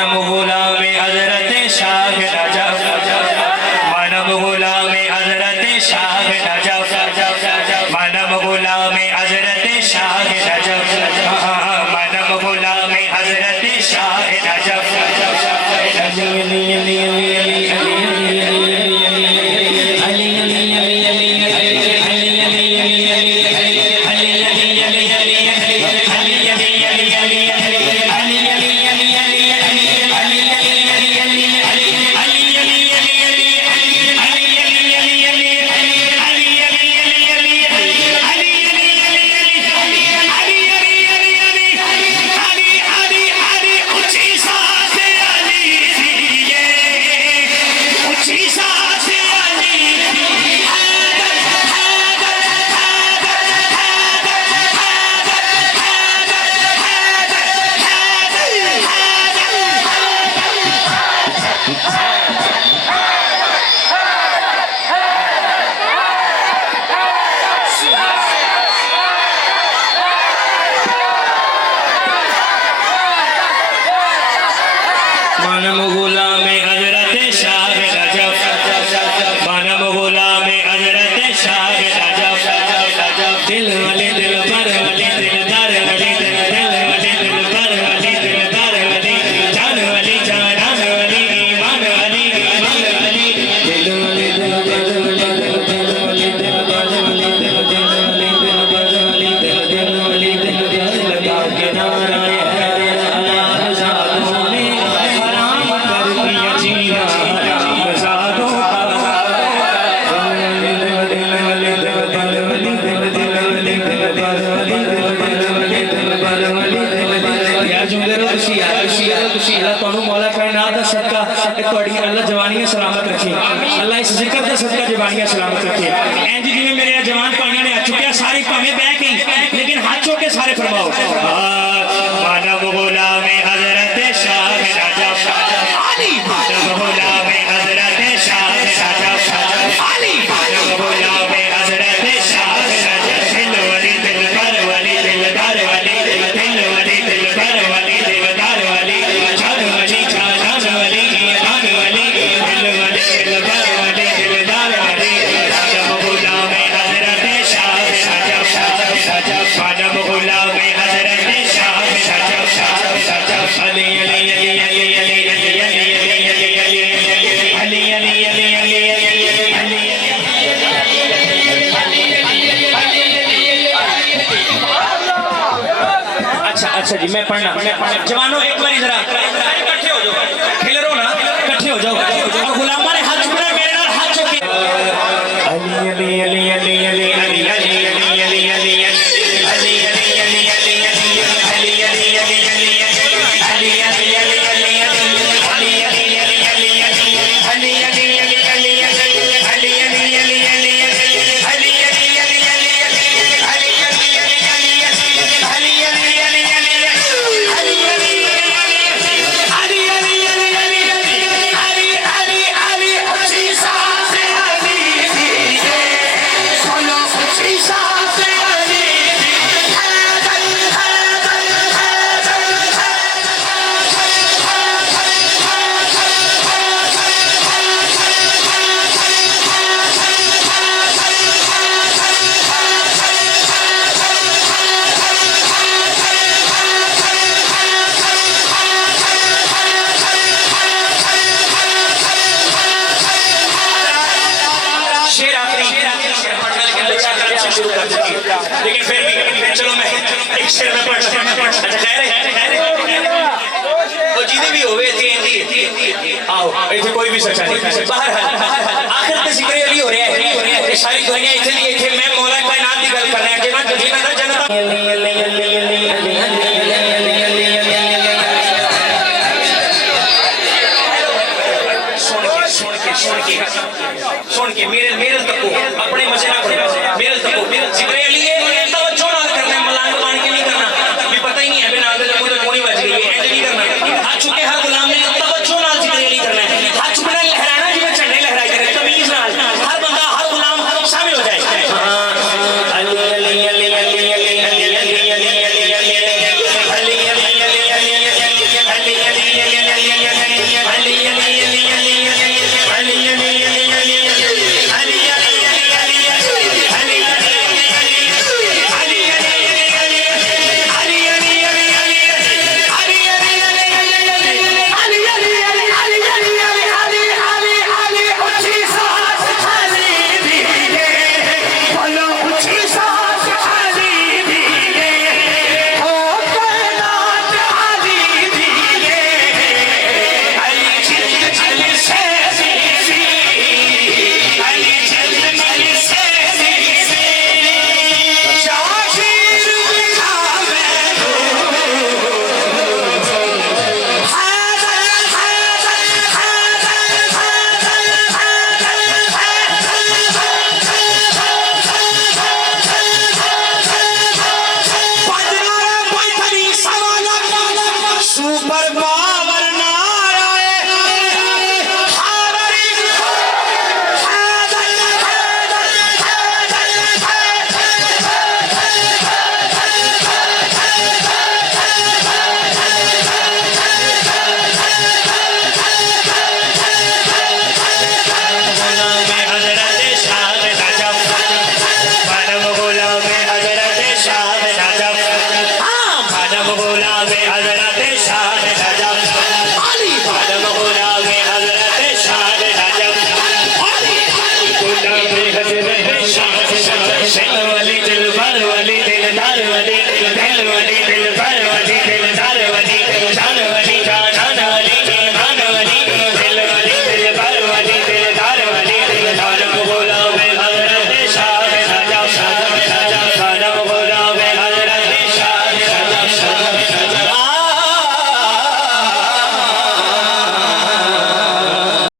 मानम गुलाम हजरत शाह नजफ, मानम गुलाम हजरत शाह नजफ, मानम गुलाम हजरत शाह नजफ, मानम गुलाम हजरत शाह नजफ। मानम गुलाम हजरत शाह नजफ, मानम गुलाम हजरत शाह नजफ, दिल वाले दिल पर वाले दिलदार वाले दिल वाले दिल पर वाले दिलदार वाले जान वाली जान वाली ईमान वाली ईमान वाली दिल वाले दिल पर वाले दिल वाले दिल पर वाले दिल वाले दिल पर वाले दिल वाले दिल लगा के नाराए मौला कायनात दा सदका तुहाडी अल्लाह जवानियां सलामत रखे, अल्लाह इस जिक्र दा सदका जवानियां सलामत रखे। इंज जिवें मेरे जवान भाइयों ने हाथ चुकिया, सारे भावें बह गई लेकिन हाथ चुक के सारे फरमाओ मानव गुलाम हजरत शाह नजफ, मानव गुलाम हजरत शाह नजफ, मानव गुलाम हजरत शाह नजफ, दिल वाली दिल पर वाली दिलदार वाली दिल वाली दिल पर वाली दिलदार वाली जान वाली जान वाली ईमान वाली दिल वाली दिल पर वाली दिलदार वाली मानव गुलाम हजरत शाह नजफ, मानव गुलाम हजरत शाह नजफ, अली अली अली अली अली अली अली अच्छा जी मैं पढ़ना। जवानों एक बार जरा इकट्ठे हो जाओ, खिलरो ना, इकट्ठे हो जाओ। गुलामा ने हाथ छुड़ा मेरे नाल हाथ चुके अली अली अली अली अली अली अली अली अली अली अली लेकिन फिर भी चलो मैं एक शेर में पढ़ तो जिन्हें भी होवे थी आओ इथे कोई भी सच्चा नहीं बाहर आखिर ते जिक्र अली हो रहा है सारी दुनिया इथे नहीं इथे मैं मौला कायनात की गल कर रहा हूं जिन्ना जिन्ना दा जनता सुन के मेरे